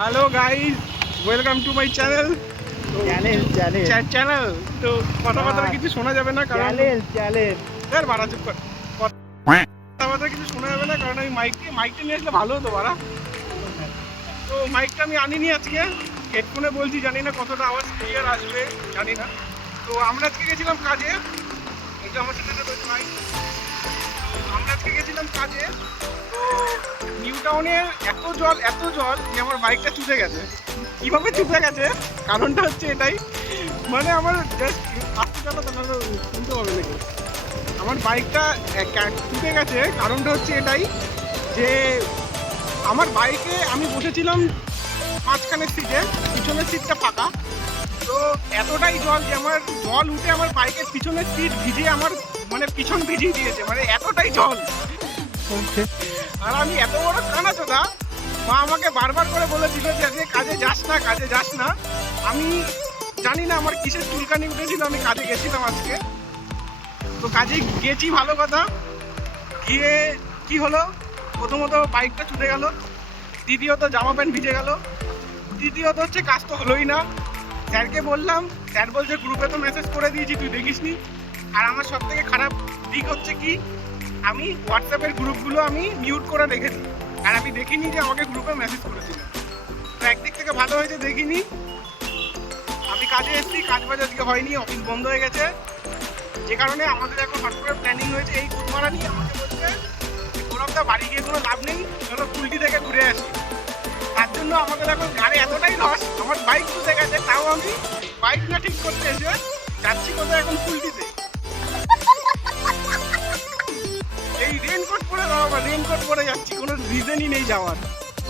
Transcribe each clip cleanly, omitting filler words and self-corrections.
Hello guys, welcome to my channel. Channel তো কথাবার্তা কিছু শোনা যাবে না কারণ স্যার বাড়া চুপ কর। কথাবার্তা কিছু শোনা যাবে না কারণ আমি মাইকটা নিয়ে আসলে ভালো হতো বাড়া। তো মাইকটা আমি আনিনি আজকে, হেডফোনে বলছি, জানি না কতটা আওয়াজ ক্লিয়ার আসবে জানি না। তো আমরা আজকে গেছিলাম কাজে, এই যে আমার সাথে রয়েছে মাইক। আমরা আজকে গেছিলাম কাজে, তো নিউ টাউনে এত জল যে আমার বাইকটা চুপে গেছে। কিভাবে চুপে গেছে কারণটা হচ্ছে এটাই, মানে আমার জাস্ট আসতে চালো তাহলে শুনতে পাবে নাকি, আমার বাইকটা চুপে গেছে কারণটা হচ্ছে এটাই যে আমার বাইকে আমি বসেছিলাম মাঝখানের সিটে, পিছনের সিটটা ফাঁকা। তো এতটাই জল যে আমার জল উঠে আমার বাইকের পিছনের সিট ভিজিয়ে আমার মানে পিছন ভিজিয়ে দিয়েছে, মানে এতটাই জল। আর আমি এত বড় কানাচোদা, মা আমাকে বারবার করে বলেছিল যে আজকে কাজে যাস না। আমি জানি না আমার কিসের চুলকানি উঠেছিল, আমি কাজে গেছিলাম আজকে। তো কাজে গেছি ভালো কথা, গিয়ে কি হলো, প্রথমত বাইকটা ছুটে গেল, দ্বিতীয়ত জামা প্যান্ট ভিজে গেল, তৃতীয়ত হচ্ছে কাজ তো হলোই না। স্যারকে বললাম, স্যার বলছে গ্রুপে তো মেসেজ করে দিয়েছি, তুই দেখিসনি। আর আমার সব থেকে খারাপ দিক হচ্ছে কি, আমি হোয়াটসঅ্যাপের গ্রুপগুলো আমি মিউট করে রেখেছি, আর আমি দেখিনি যে আমাকে গ্রুপে মেসেজ করেছিল। তো একদিক থেকে ভালো হয়েছে দেখিনি। আমি কাজে এসেছি, কাজ বাজ আজকে হয়নি, অফিস বন্ধ হয়ে গেছে, যে কারণে আমাদের এখন হট করে প্ল্যানিং হয়েছে এই কুমারা নিয়ে আমাকে বলছে গৌরবদা বাড়ি গিয়ে কোনো লাভ নেই, চলো কুলটি থেকে ঘুরে আসি। তার জন্য আমাদের এখন গাড়ি এতটাই লস, আমার বাইক ছুটে গেছে, তাও আমি বাইক না ঠিক করতে এসে যাচ্ছি কোথায় এখন কুলটিতে। এই রেনকোট পরে যাচ্ছি, কোনো রিজনই নেই যাওয়ার।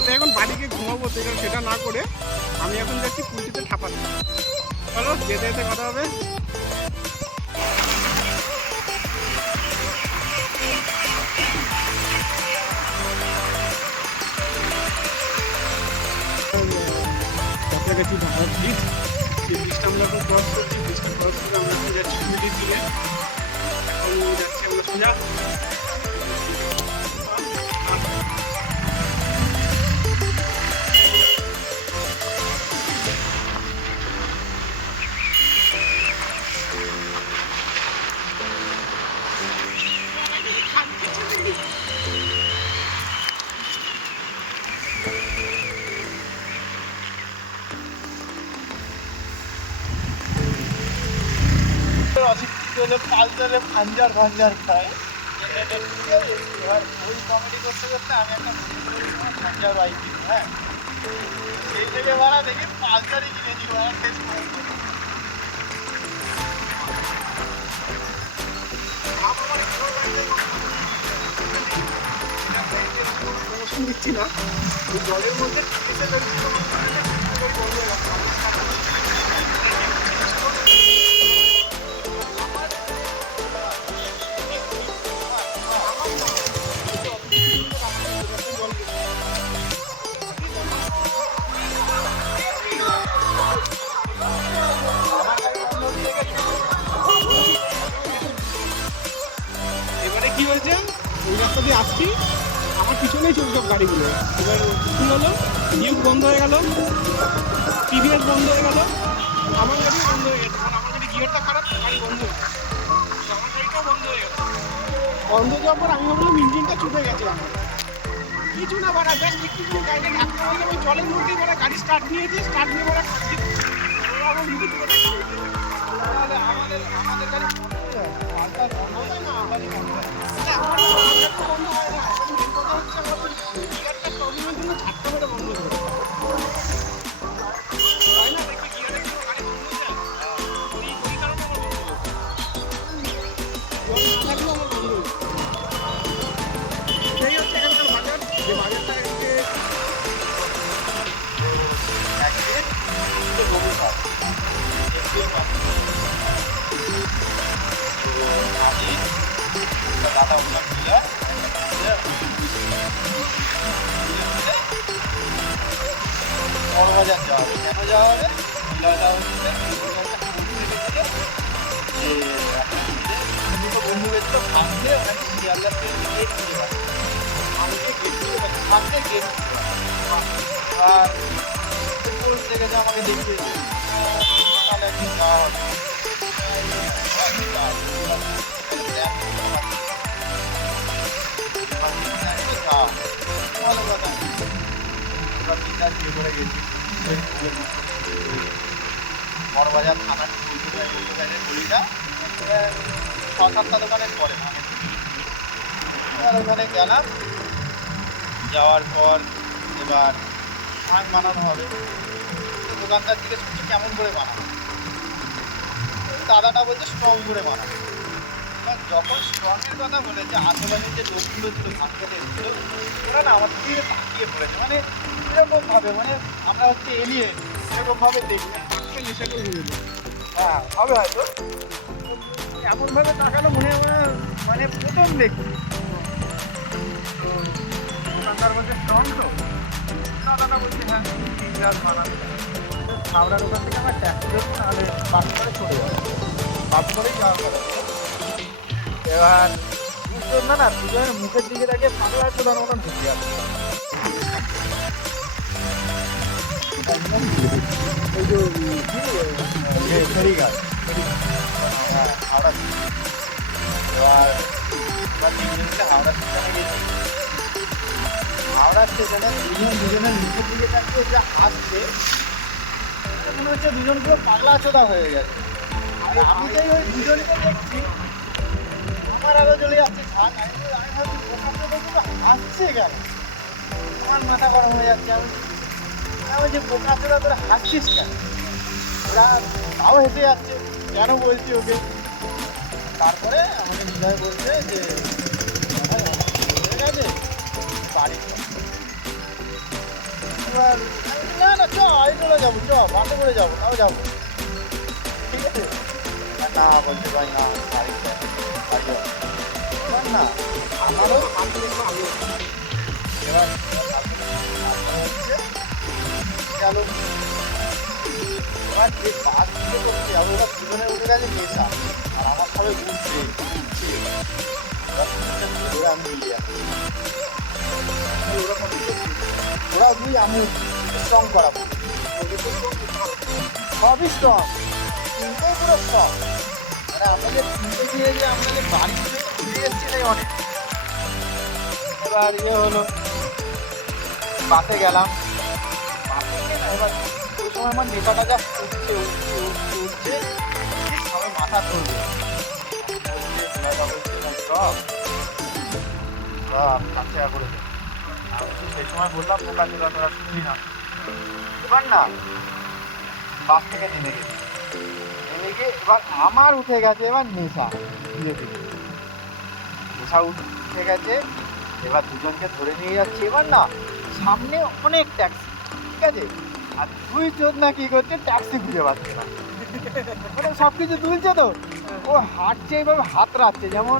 তো এখন বাড়িকে ঘুমাবো, তো সেটা না করে আমি এখন যাচ্ছি কুলটিতে ঠাপাতে। চলো যেতে যেতে কথা হবে। কাছাকাছি ভাড়া ব্রিজ, সেই ব্রিজটা আমরা এখন ক্রস করছি, ব্রিজটা ক্রস করে আমরা এখন যাচ্ছি কুলটির দিকে। এখন যাচ্ছি আমরা সোজা। অশিক্ষিত হলে পাল্টালে ভাঞ্জার খায়। এবার ওই কমেডি করতে করতে আমি একটা ভাঞ্জার বাইক কিনি, হ্যাঁ, সেই থেকে ভাড়া দেখি পাল্টারই কিনেছি ভাড়া টেস্ট করে। দিচ্ছি না জলের মধ্যে এবারে কি হয়েছে, ওই রাস্তা দিয়ে আসছি, আমার পিছনেই চলছে গাড়িগুলো। এবার কি হলো, ডিউক বন্ধ হয়ে গেল, টিভিএস বন্ধ হয়ে গেল, আমার গাড়ি বন্ধ হয়ে গেছে, কারণ আমার গাড়ি গিয়ারটা খারাপ, গাড়ি বন্ধ হয়ে গেছে, আমার গাড়িটাও বন্ধ হয়ে গেছে। বন্ধ যাওয়ার পর আমি ভাবলাম ইঞ্জিনটা ছুটে গেছে আমার, কিছু না বাড়া, জাস্ট একটু গাড়িটা ধাক্কা হয়ে ওই জলের মধ্যেই বলে গাড়ি স্টার্ট নিয়েছি, স্টার্ট নিয়ে বলে খাচ্ছি। আমাদের গাড়ি দাদা ওটা দিয়ে বড়বাজার যাওয়া হবে। কেন যাওয়া হবে? দুটো বন্ধু গেছিল ভাবতে, ওখানে শিয়ালদার গেট খুঁজে পাচ্ছে, আমাকে গেট খুঁজে পাচ্ছে, ভাবতে গেট খুঁজে পাচ্ছে। আর বসে গেছে আমাকে দেখিয়েছে, তাহলে একদিন যাওয়া হবে। ভালো কথা, এবার বিকাশ দিয়ে করে গেছি বড়বাজার থানার গলিটা 6-7টা দোকানের পরে। এবার ওখানে গেলাম, যাওয়ার পর এবার ভাগ বানানো হবে। দোকানদার জিজ্ঞেস করছে কেমন করে বানাবো, দাদাটা বলছে স্ট্রং করে বানাবো। এবার যখন স্ট্রংয়ের কথা বলেছে, আশেপাশে যে লোকগুলো ছিল মার্কেটে এসেছিল, ওরা না আমার দিকে তাকিয়ে পড়েছে, মানে এরকমভাবে, মানে আমরা হচ্ছে এলিয়ে এরকমভাবে দেখি। হ্যাঁ হবে হয়তো, এমনভাবে তাকানো মনে হয় মানে প্রথম দেখি। দোকানদার বলছে স্ট্রং তো, দাদাটা বলছে হ্যাঁ 3 গ্লাস বানাবে। হাওড়ার ওখান থেকে আমার ট্যাক্সি ধরবো, নাহলে বাস করে চলে যাবো, বাস করেই যাওয়া করে। এবার দুজন না দুজনের মুখের দিকে তাকিয়ে পাগলা চোদার মতন ঢুকে যাবে। এই যে ফেরিঘাট, হ্যাঁ হাওড়া। এবার হাওড়া স্টেশনে গেছি। হাওড়া স্টেশনে দুজনের মুখের দিকে তাকিয়ে যা হাসছে, মনে হচ্ছে দুজন পুরো পাগলা চোদা হয়ে গেছে। আর আমি যেই ওই দুজনকে দেখছি, আমার আরো চলে যাচ্ছে ছাদ। আমি ভাবছি পোকা হাসছে কেন, আমার মাথা গরম হয়ে যাচ্ছে। আমি যে পোকা চোদা তোরা হাসছিস কেন, ওরা তাও হেসে যাচ্ছে, কেন বলছি ওকে। তারপরে আমাকে নিলয় বলছে যে হয়ে গেছে বাড়ি। এবার না না চ আই চলে যাবো, চ বাসে করে যাবো, তাও যাবো, ঠিক আছে। না বলছে ভাই না বাড়ি না আমারও এবার গেল। এবার যে বাস দিতে করতে যাবো, ওরা দুজনে উঠে গেছে নেশা, আর আমার সবাই ঘুরছে ওরা আমি মিলে যাচ্ছি। ওরা দুই আমি স্ট্রং করাবো, সবই স্ট্রং, তিনটেই পুরো স্ট্রং। মানে আমাদের তিনটে দিয়ে যে আমাদের বাড়ি থেকে ঘুরে এসেছিলাম অনেক। এবার হলো বাসে গেলাম, বাসে গিয়ে না এবার ওই সময় আমার নেতাটা যা উঠছে উঠছে সবাই মাথা ধরবে, টাকা করে দেয়। সেই সময় বললাম পোকা চোরা তোরা শুনবি না। এবার না বাস থেকে নেমে গেছে, নেমে গিয়ে এবার আমার উঠে গেছে এবার নেশা, ধীরে ধীরে নেশা উঠে গেছে। এবার দুজনকে ধরে নিয়ে যাচ্ছে। এবার না সামনে অনেক ট্যাক্সি, ঠিক আছে, আর দুই চোদ না কি করছে, ট্যাক্সি খুঁজে পাচ্ছে না, মানে সব কিছু তুলছে তো, ও হাঁটছে এইভাবে হাত রাখছে, যেমন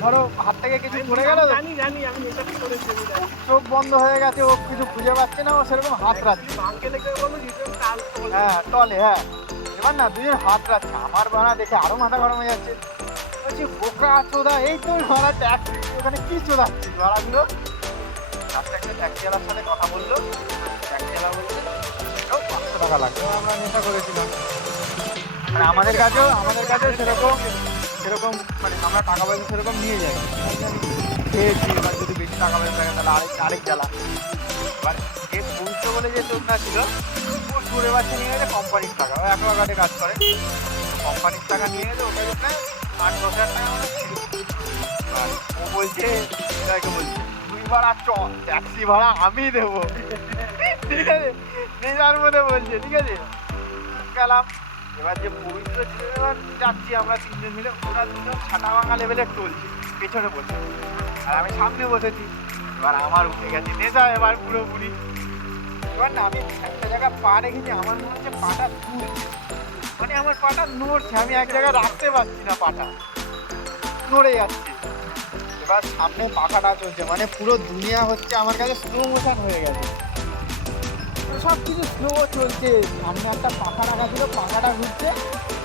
ধরো হাত থেকে কিছু পড়ে গেল, চোখ বন্ধ হয়ে গেছে, ও কিছু খুঁজে পাচ্ছে না, ও সেরকম হাত রাখছে। হ্যাঁ টলে, হ্যাঁ। এবার না দুজন হাত রাখছে, আমার বানা দেখে আরো মাথা গরম হয়ে যাচ্ছে। বলছি বোকা চোদা, এই তো ভাড়া ট্যাক্সি, ওখানে কি চোদাচ্ছিস ভাড়াগুলো। লাস্টে একটা ট্যাক্সিওয়ালার সাথে কথা বললো, ট্যাক্সিওয়ালা বলছে 500 টাকা লাগবে। আমরা নেশা করেছিলাম, মানে আমাদের কাছেও সেরকম মানে আমরা টাকা পয়সা সেরকম নিয়ে যাই, খেয়েছি। এবার যদি বেশি টাকা পয়সা থাকে তাহলে আরেক জ্বালা। এবার যে পৌঁছো বলে যে চোখনা ছিল, ও ঘুরে বাচ্চা নিয়ে গেছে কোম্পানির টাকা, ও অ্যাকোয়াগার্ডে কাজ করে, কোম্পানির টাকা নিয়ে গেছে। ওটা প্রায় 8-10 হাজার টাকা আমাদের ছিল। এবার ও বলছে, এটাকে বলছে 2 ভাড়া চ, ট্যাক্সি ভাড়া আমি দেবো, ঠিক আছে, নেশার মধ্যে বলছে, ঠিক আছে। গেলাম, এবার যে পবিত্র ছিল, এবার যাচ্ছি আমরা 3 জন মিলে, ওরা দুজন ছাটা ভাঙা লেভেলের টলছে, পেছনে বসে, আর আমি সামনে বসেছি। এবার আমার উঠে গেছে নেশা এবার পুরোপুরি। এবার না আমি একটা জায়গা পা রেখেছি, আমার মনে হচ্ছে পাটা তুলছে, মানে আমার পাটা নড়ছে, আমি এক জায়গায় রাখতে পারছি না, পাটা নড়ে যাচ্ছে। এবার সামনে পাখাটা চলছে, মানে পুরো দুনিয়া হচ্ছে আমার কাছে স্লো মোশন হয়ে গেছে, সব কিছু স্লো চলছে। সামনে একটা পাখা রাখা ছিল, পাখাটা ঘুরছে,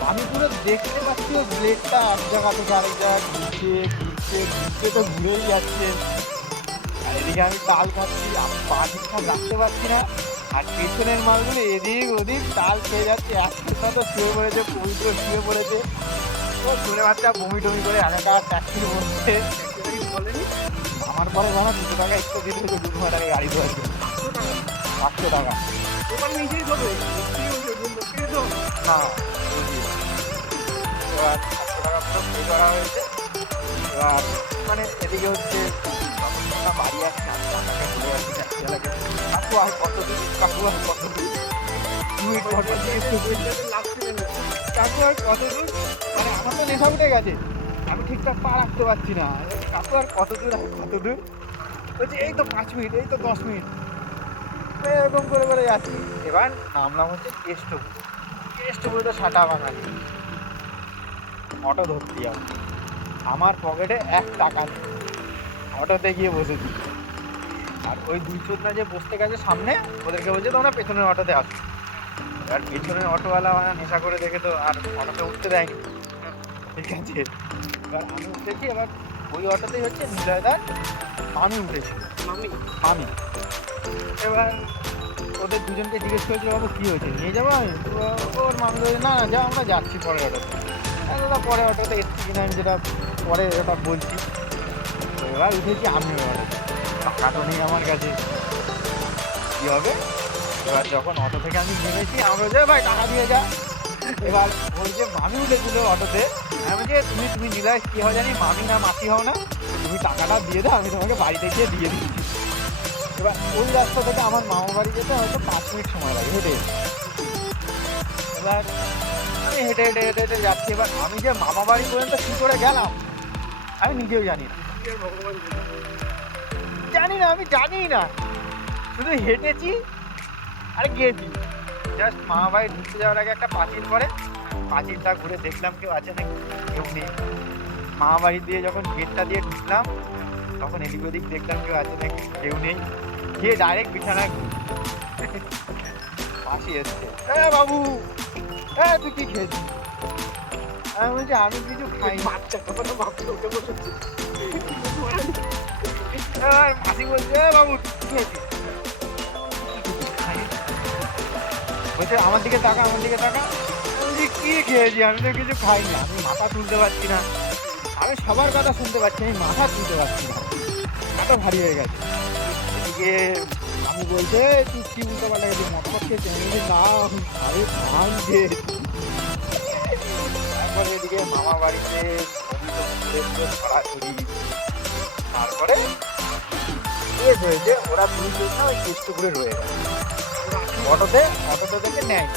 আমি পুরো দেখতে পাচ্ছি ও ব্লেডটা এক জায়গা থেকে আরেক জায়গায় ঘুরছে ঘুরছে ঘুরছে, তো ঘুরেই যাচ্ছে। আর এদিকে আমি তাল খাচ্ছি, আমি পা ঠিকঠাক রাখতে পারছি না, আর পেছনের মালগুলো এদিক ওদিক তাল খেয়ে যাচ্ছে, একটা তো শুয়ে পড়েছে, পবিত্র শুয়ে পড়েছে। ও শুনে বাচ্চা বমি টমি করে একাকার ট্যাক্সির মধ্যে বলেনি আমার পরে ধরো 200 টাকা একটু দিলে 2 ঘন্টা টাকা গাড়ি ধরেছে, 500 টাকা। দোকান নিজেই হবে না এবার 500 টাকা পুরো পে করা হয়েছে। এবার মানে এদিকে হচ্ছে বাড়ি আসছে, আমি আপনাকে বলে যাচ্ছি ট্যাক্সিওয়ালাকে, কাকু আর কত দূর, কাকু আর কত দূর, কাকু আর কত দূর, মানে আমার তো নেশা উঠে গেছে, আমি ঠিকঠাক পা রাখতে পারছি না। কাকু আর কত দূর, আর কত দূর, বলছি এই তো 5 মিনিট, এই তো 10 মিনিট, এরকম করে করে যাচ্ছি। এবার নামলাম হচ্ছে কেষ্টপুরে তো সাটা বাঙালি, অটো ধরতে যাবো, আমার পকেটে 1 টাকা নেই, অটোতে গিয়ে বসেছি। আর ওই 2 চোদনা যে বসতে গেছে সামনে, ওদেরকে বলছে তোমরা পেছনের অটোতে আসো। এবার পেছনের অটোওয়ালা নেশা করে দেখে তো আর অটোতে উঠতে দেয়নি, ঠিক আছে। এবার আমি উঠেছি, এবার ওই অটোতেই হচ্ছে নিলয়দার মামি উঠেছিল, মামি। এবার ওদের দুজনকে জিজ্ঞেস করেছিল বাবু কী হয়েছে, নিয়ে যাবো আমি? ওর মামি বলছে না না যাও, আমরা যাচ্ছি পরের অটোতে। দাদা পরে অটোতে এসছি কিনা আমি যেটা পরে ওটা বলছি। তো এবার উঠেছি আমি অটোতে, টাকা তো নেই আমার কাছে, কী হবে? এবার যখন অটো থেকে আমি নেমেছি, আমি বলছি ভাই টাকা দিয়ে যা। এবার ওই যে মামি উঠেছিল অটোতে, আমি বলছি তুমি নিলয় কী হয় জানি, মামি না মাসি হও না, তুমি টাকাটা দিয়ে দাও, আমি তোমাকে বাড়িতে গিয়ে দিয়ে দিচ্ছি। এবার ওই রাস্তা থেকে আমার মামা বাড়ি যেতে হয়তো 5 মিনিট সময় লাগে হেঁটে। এবার আমি হেঁটে হেঁটে হেঁটে হেঁটে যাচ্ছি। এবার আমি যে মামা বাড়ি পর্যন্ত কী করে গেলাম আমি নিজেও জানি না, আমি জানি না, শুধু হেঁটেছি আর গিয়েছি। জাস্ট মামা বাড়ি ঢুকতে যাওয়ার আগে একটা পাঁচিল পরে, পাঁচিলটা ঘুরে দেখলাম কেউ আছে নাকি, কেউ নেই। মামা বাড়ি দিয়ে যখন গেটটা দিয়ে ঢুকলাম, তখন এদিক ওদিক দেখলাম কেউ আছে নাকি, কেউ নেই। গিয়ে ডাইরেক্ট বিছানায় মাসি এসছে, বাবু তুই কি খেয়েছিস? আমি বলছি আমি কিছু খাই। মাছি বলছে বাবু কি খেয়েছিস? বলছে আমার দিকে তাকা, আমার দিকে তাকা। আমি বলছি কি খেয়েছি, আমি তো কিছু খাইনি। আমি মাথা তুলতে পারছি না, আমি সবার কথা শুনতে পাচ্ছি, আমি মাথা তুলতে পারছি না, এত ভারী হয়ে গেছে। এদিকে আমি বলছে তুই কি উল্টো পাল্টা গেছিস, মটমট খেয়েছি? আমি বলছি না আরে ধান খেয়েছি। তারপরে এদিকে মামা বাড়িতে ছড়াছড়ি, তারপরে হয়েছে ওরা 2 জন না ওই কেষ্টপুরে রয়ে গেছে অটোতে থেকে নেয়।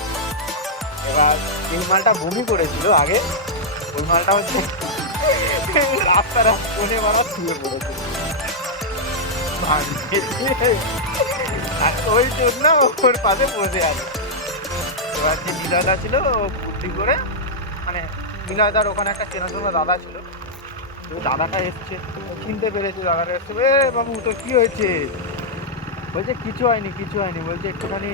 এবার এই মালটা বমি করেছিল আগে, ওই মালটা হচ্ছে রাস্তার কোণে মারা শুয়ে পড়েছে, আর ওই জন্য ওর পাশে বসে আছে। এবার যে নিলয়দা ছিল ও বুদ্ধি করে, মানে নিলয়দার ওখানে একটা চেনাশোনা দাদা ছিল, ওই দাদাটা এসছে, চিনতে পেরেছে দাদাটা এসছে, বাবু তোর কী হয়েছে? বলছে কিছু হয়নি বলছে একটুখানি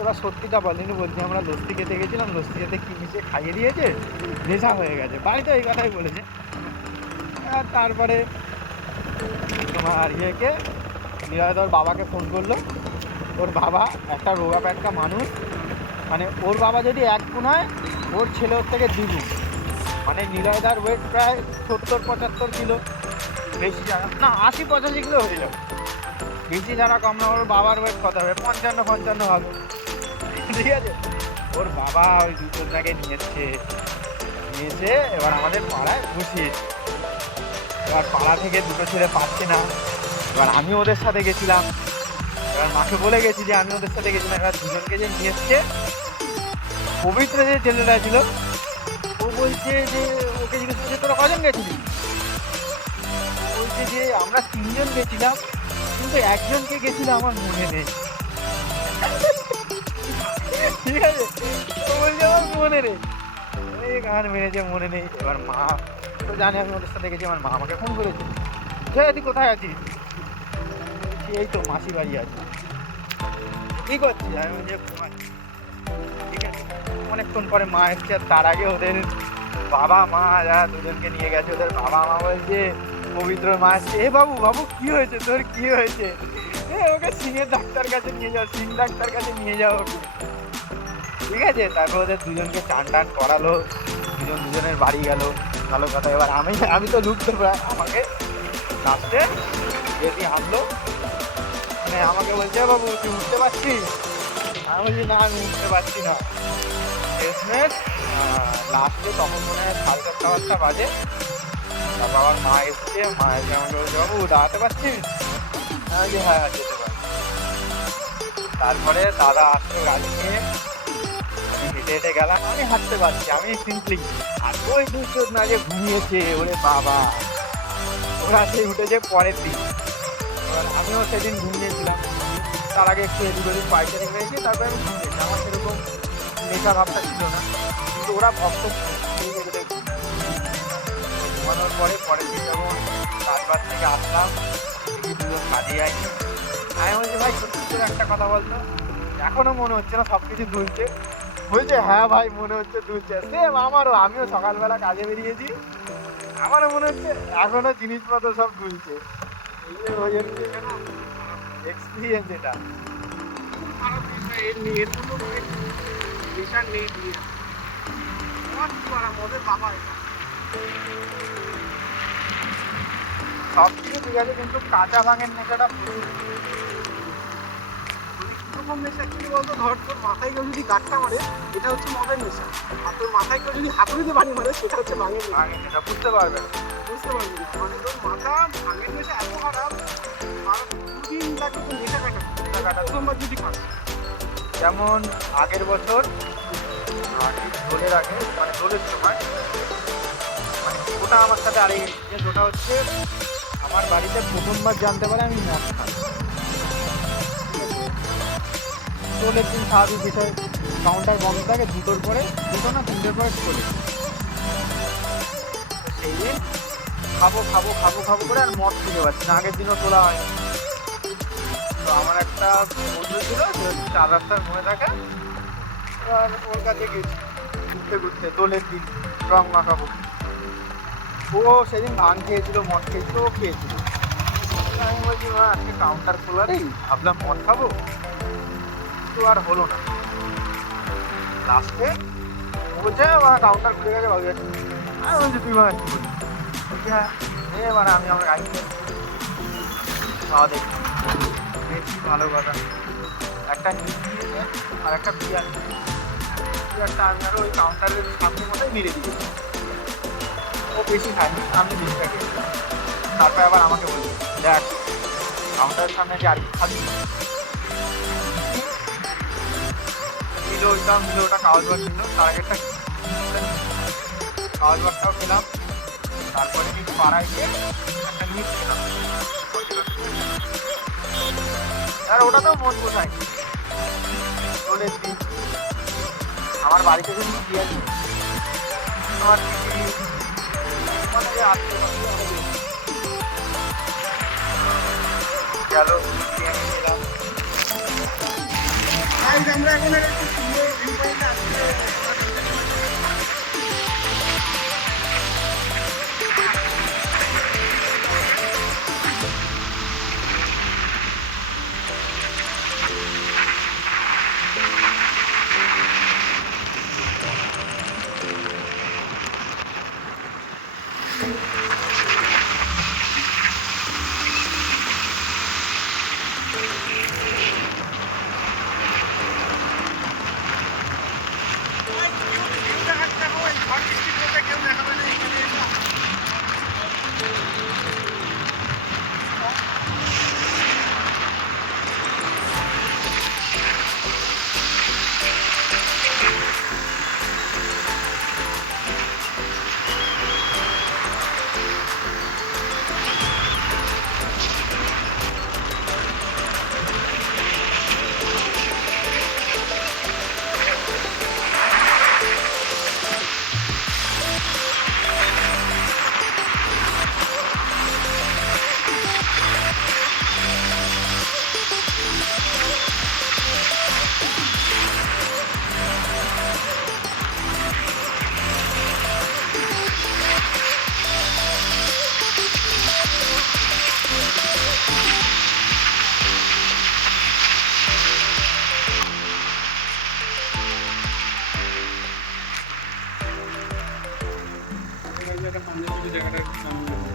ওরা সত্যিটা বলেনি, বলছে আমরা লস্যি খেতে গেছিলাম, লস্যি খেতে কি মিশিয়ে খাইয়ে দিয়েছে, নেশা হয়ে গেছে, বাড়িতে এই কথাই বলেছে। আর তারপরে তোমার ইয়েকে নিলয়দার বাবাকে ফোন করলো। ওর বাবা একটা রোগা প্যাটকা মানুষ, মানে ওর বাবা যদি 1 গুণ হয়, ওর ছেলে ওর থেকে 2 গুণ। মানে নিলয়দার ওয়েট প্রায় 70-75 কিলো, বেশি যারা না 80-85 কিলো হয়ে যাবে, বেশি যারা কম না। ওর বাবার ওয়েট কত হবে, 55 হবে, ঠিক আছে। ওর বাবা ওই 2 জনটাকে নিয়েছে, এবার আমাদের পাড়ায় বসিয়েছে। এবার পাড়া থেকে 2টো ছেলে পাচ্ছে না, এবার আমি ওদের সাথে গেছিলাম। এবার মাকে বলে গেছি যে আমি ওদের সাথে গেছিলাম। এবার 2 জনকে যে নিয়ে এসছে, পবিত্র যে ছেলেটা ছিল ও বলছে যে, ওকে জিজ্ঞেস করছে তোরা কজন গেছিলি? বলছে যে আমরা 3 জন গেছিলাম, কিন্তু একজনকে গেছিলাম আমার মনে নেই, ঠিক আছে। ও বলছে আমার মনে নেই, এই গান মেরেছে মনে নেই। এবার মা তো জানে আমি ওদের সাথে গেছি, আমার মা আমাকে ফোন করেছে, তুই কোথায় আছিস? বলছি এই তো মাসি বাড়ি আছি। কী করছিস? আমি বলছি ঘুমাচ্ছি। ঠিক আছে, অনেকক্ষণ পরে মা এসছে, তার আগে ওদের বাবা মা যারা 2 জনকে নিয়ে গেছে, ওদের বাবা মা বলছে, পবিত্র মা আসছে, বাবু কি হয়েছে তোর, কি হয়েছে? ওকে সিংয়ের ডাক্তার কাছে নিয়ে যাও, সিং ডাক্তার কাছে নিয়ে যাও ওকে। ঠিক আছে, তারপর ওদের দুজনকে চান টান করালো, দুজনের বাড়ি গেল, ভালো কথা। এবার আমি তো লুকতে প্রায়, আমাকে লাস্টে যদি আনলো, মানে আমাকে বলছে বাবু তুই উঠতে পারছিস? আমি বলছি না আমি উঠতে পারছি না। শেষমেশ লাস্টে তখন মনে হয় 7:30 বাজে, তারপর আমার মা এসছে, মা এসে আমাকে বলছে বাবু দাঁড়াতে পারছিস? আমি বলছি হ্যাঁ যেতে পারি। তারপরে দাদা আসলো গাড়ি নিয়ে, আমি হেঁটে হেঁটে গেলাম, আমি হাঁটতে পারছি, আমি সিম্পলি। আর ওই দুজন না যে ঘুমিয়েছে, ওরে বাবা, ওরা সেই উঠেছে পরের দিন। এবার আমিও সেদিন ঘুমিয়েছিলাম, তার আগে একটু এদিক ওদিক পাইচারি হয়েছে, তারপরে আমি ঘুমিয়েছি। আমার সেরকম নেশা ভাবটা ছিল না, কিন্তু ওরা ভক্ত ঘুমানোর পরে পরের দিন যখন কাজবাজ থেকে আসলাম, দুজন কাজে যায়নি। আমি বলছি ভাই সত্যি করে একটা কথা বলতো, এখনো মনে হচ্ছে না সব কিছু দুলছে? বলছে হ্যাঁ ভাই মনে হচ্ছে দুলছে। সেম আমারও, আমিও সকালবেলা কাজে বেরিয়েছি, আমারও মনে হচ্ছে এখনো জিনিসপত্র সব দুলছে। ওই এক্সপিরিয়েন্স এটা। খারাপ বিষয় এর নেই, এর কোনো নেশার নেই দিয়ে আমার কি করা মদের বাবা এটা। সব কিছু ঠিক আছে, কিন্তু কাঁচা ভাঙের নেশাটা প্রচুর। কিরকম নেশা কি বলতো, ধর তোর মাথায় কেউ যদি গাঁটটা মারে এটা হচ্ছে মদের নেশা, আর তোর মাথায় কেউ যদি হাতুড়িতে বাড়ি মারে সেটা হচ্ছে ভাঙের নেশা। ভাঙের নেশা বুঝতে পারবে না। বুঝতে পারবি না, মানে তোর মাথা ভাঙের নেশা এত খারাপ, আর দুদিন লাগবে তোর নেশা কাটা প্রথমবার যদি খাস। যেমন আগের বছর দোলের আগে, মানে দোলের সময়, মানে ওটা আমার সাথে আরেক এক্সপিরিয়েন্স। ওটা হচ্ছে আমার বাড়িতে প্রথমবার জানতে পারে আমি মদ খাই। দোলের দিন স্বাভাবিক বিষয়, কাউন্টার বন্ধ থাকে, 2টোর পরে, 2টো না 3টের পরে চলে। সেই দিন খাবো করে আর মদ খুঁজে পাচ্ছি না, আগের দিনও তোলা হয়। তো আমার একটা বন্ধু ছিল যে 4 রাস্তার মনে থাকে, এবার ওর কাছে গেছি ঘুরতে দোলের দিন, রং মাখাবো। ও সেদিন ভাঙ খেয়েছিল, মদ খেয়েছিল, ও খেয়েছিল। আমি বলছি মা আজকে কাউন্টার খোলা নেই, ভাবলাম মদ খাবো, তো আর হলো না। লাস্টে বলছে মা কাউন্টার খুলে গেছে ভাবি যাচ্ছে। আমি বলছি তুই মা কি বলছি? বলছি হ্যাঁ। এবার আমি আমার গাড়ি খাওয়া দেখি, বেশি ভালো কথা, একটা নিয়ে আর একটা বিয়ার, বিয়ারটা আমি আরও ওই কাউন্টারের সামনে মতোই মেরে দিয়েছি। ও বেশি খায়নি, আমি বেশিটা খেয়েছিলাম। তারপরে আবার আমাকে বলছে দেখ কাউন্টারের সামনে যে আর কি খাবি নিল, ওটা কাগজ বাগ নিল। তার আগে একটা কাগজ বাগটাও খেলাম, তারপরে কিন্তু পাড়ায় গিয়ে একটা নিট খেলাম। আর ওটাতেও মন কোথায়, দোলের দিন আমার বাড়িতে যদি বিয়ে নেই, আমার মানে যে আত্মীয় গেল বিরিয়ানি খেলাম। আমরা এখন একটু সুন্দর ভিউ পয়েন্টে আসলে জায়গাটা একটু সামনে দেখাবো।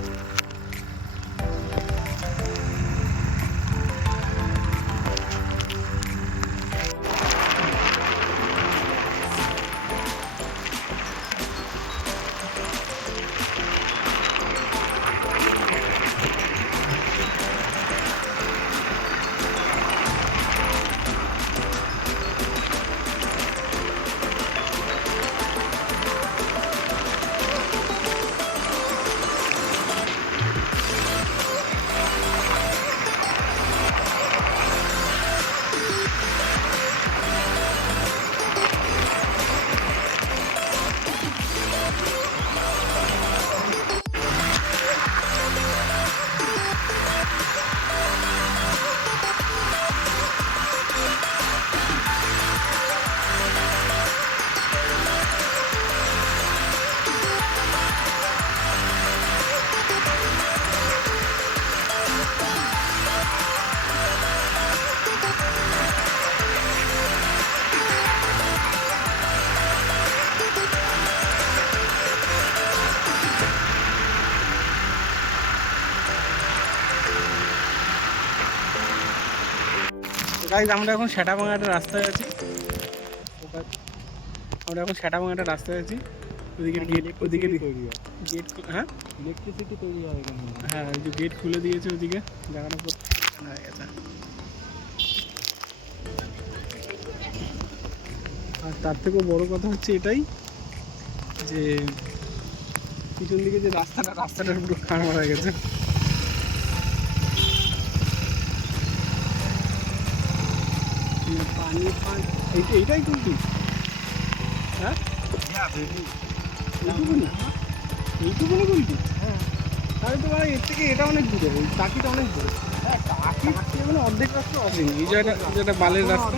গাইজ আমরা এখন সেটাভাঙা একটা রাস্তায় আছি। আমরা এখন সেটাভাঙা একটা রাস্তায় আছি। ওদিকে গেট, ওদিকে গেট, হ্যাঁ ইলেকট্রিসিটি তৈরি হয় এখানে। হ্যাঁ ওই যে গেট খুলে দিয়েছে ওদিকে, জায়গাটা পুরো হয়ে গেছে। আর তার থেকেও বড় কথা হচ্ছে এটাই যে পিছন দিকে যে রাস্তাটার পুরো খাড় মারা গেছে। পানি এইটাই কিন্তু হ্যাঁ এইটুকুনি কিন্তু হ্যাঁ তাহলে তো মানে এর থেকে এটা অনেক দূরে, ওই টাকিটা অনেক দূরে। হ্যাঁ টাকি মানে অর্ধেক রাস্তা অর্ধেক, এই যেটা বালের রাস্তা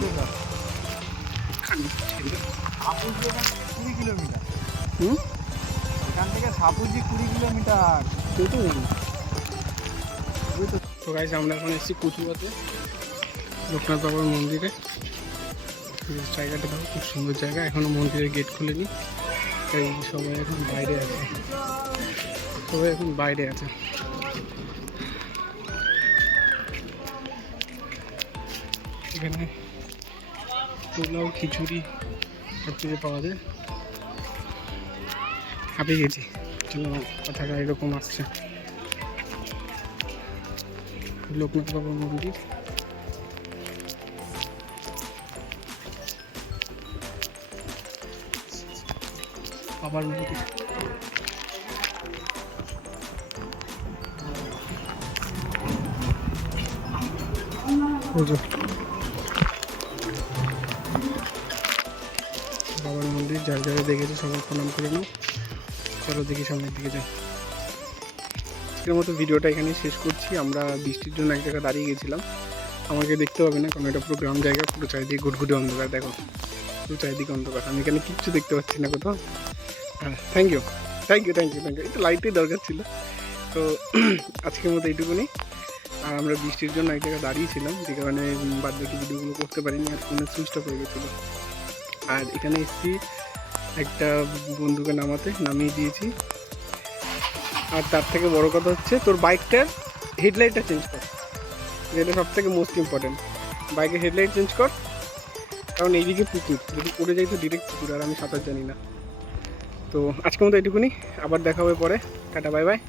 সাপুজি এখান থেকে 20 কিলোমিটার। হুম এখান থেকে সাপুজি 20 কিলোমিটার। তুই তো জানি। তো গাইজ আমরা এখন এসেছি কচুয়াতে লোকনাথ বাবার মন্দিরে। জায়গাটা দেখো খুব সুন্দর জায়গা, এখনো মন্দিরের গেট খুলেনি, তাই সবাই এখন বাইরে আছে, সবাই এখন বাইরে আছে। এখানে পোলাও খিচুড়ি সব কিছু পাওয়া যায়। হাঁপিয়ে গেছি, চলো কথাটা এরকম আসছে। লোকনাথ বাবার মন্দির, বাবার মন্দির। বাবার মন্দির যার যারা দেখেছে সবাই প্রণাম করে নাও। চলো দেখি সামনের দিকে যাই। আজকের মতো ভিডিওটা এখানে শেষ করছি। আমরা বৃষ্টির জন্য এক জায়গায় দাঁড়িয়ে গেছিলাম, আমাকে দেখতে হবে না কারণ এটা পুরো গ্রাম জায়গা, পুরো চারিদিকে ঘুটঘুটে অন্ধকার। দেখো পুরো চারিদিকে অন্ধকার, আমি এখানে কিচ্ছু দেখতে পাচ্ছি না কোথাও। হ্যাঁ thank you thank you thank you thank you, একটু লাইটই দরকার ছিল। তো আজকের মতো এইটুকুনি। আর আমরা বৃষ্টির জন্য এক জায়গায় দাঁড়িয়েছিলাম, যে কারণে বাদ বাকি ভিডিওগুলো করতে পারিনি, আর ফোনে সুইচ অফ হয়ে গেছিলো। আর এখানে এসেছি একটা বন্ধুকে নামিয়ে দিয়েছি। আর তার থেকে বড় কথা হচ্ছে তোর বাইকটার হেডলাইটটা চেঞ্জ কর, যেটা সব থেকে মোস্ট ইম্পর্টেন্ট। বাইকের হেডলাইট চেঞ্জ কর, কারণ এইদিকে পুকুর, যদি পড়ে যাই তো ডিরেক্ট পুকুর, আর আমি সাঁতার জানি না। তো আজকের মতো এটুকুনি, আবার দেখা হবে পরে। Tata bye bye.